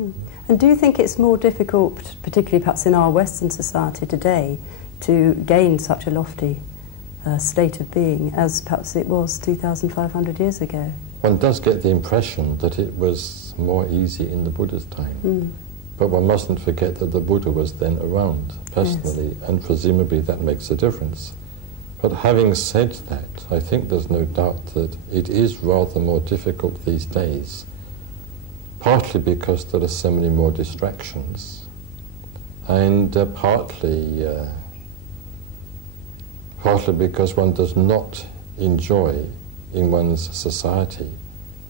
Mm. And do you think it's more difficult, particularly perhaps in our Western society today, to gain such a lofty state of being as perhaps it was 2,500 years ago? One does get the impression that it was more easy in the Buddha's time. Mm. But one mustn't forget that the Buddha was then around, personally, yes. And presumably that makes a difference. But having said that, I think there's no doubt that it is rather more difficult these days, partly because there are so many more distractions, and partly because one does not enjoy in one's society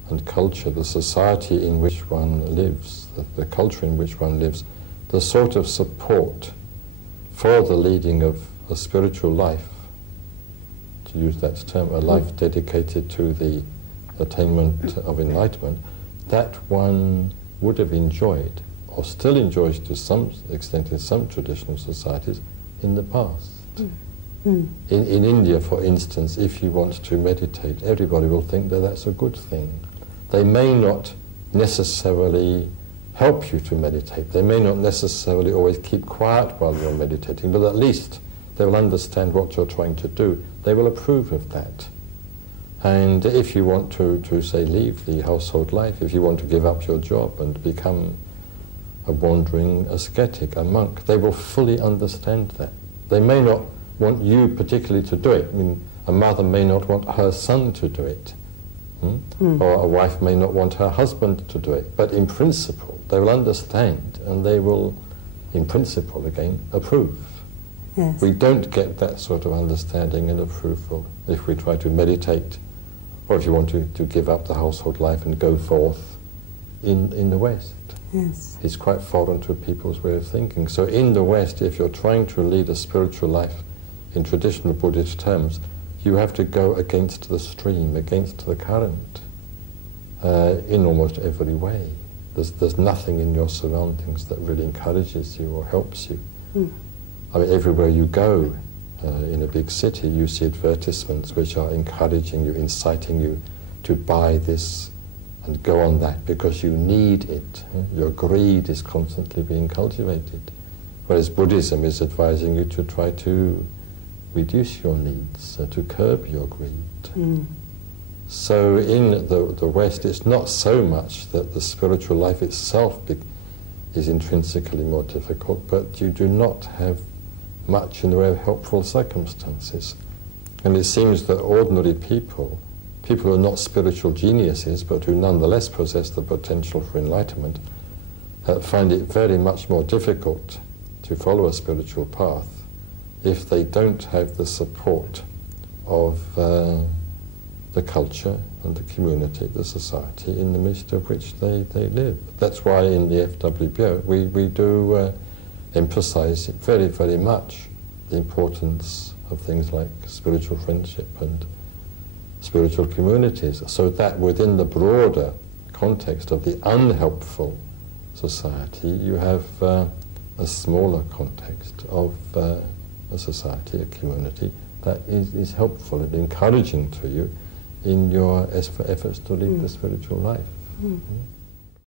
and culture, the society in which one lives, the culture in which one lives, the sort of support for the leading of a spiritual life, to use that term, a life dedicated to the attainment of enlightenment, that one would have enjoyed, or still enjoys to some extent in some traditional societies, in the past. Mm. In India, for instance, if you want to meditate, everybody will think that that's a good thing. They may not necessarily help you to meditate. They may not necessarily always keep quiet while you're meditating, but at least they will understand what you're trying to do. They will approve of that. And if you want to say, leave the household life, if you want to give up your job and become a wandering ascetic, a monk, they will fully understand that. They may not want you particularly to do it. I mean, a mother may not want her son to do it. Or a wife may not want her husband to do it. But in principle, they will understand, and they will, in principle again, approve. Yes. We don't get that sort of understanding and approval if we try to meditate, or if you want to give up the household life and go forth in the West. Yes. It's quite foreign to people's way of thinking. So in the West, if you're trying to lead a spiritual life in traditional Buddhist terms, you have to go against the stream, against the current, in almost every way. There's nothing in your surroundings that really encourages you or helps you. Mm. I mean, everywhere you go in a big city, you see advertisements which are encouraging you, inciting you to buy this and go on that because you need it. Your greed is constantly being cultivated. Whereas Buddhism is advising you to try to reduce your needs, to curb your greed. Mm. So in the West, it's not so much that the spiritual life itself is intrinsically more difficult, but you do not have much in the way of helpful circumstances. And it seems that ordinary people who are not spiritual geniuses, but who nonetheless possess the potential for enlightenment, find it very much more difficult to follow a spiritual path if they don't have the support of the culture and the community, the society in the midst of which they live. That's why in the FWBO we do emphasize very, very much the importance of things like spiritual friendship and spiritual communities, so that within the broader context of the unhelpful society, you have a smaller context of a society, a community, that is helpful and encouraging to you in your efforts to lead the spiritual life. Mm.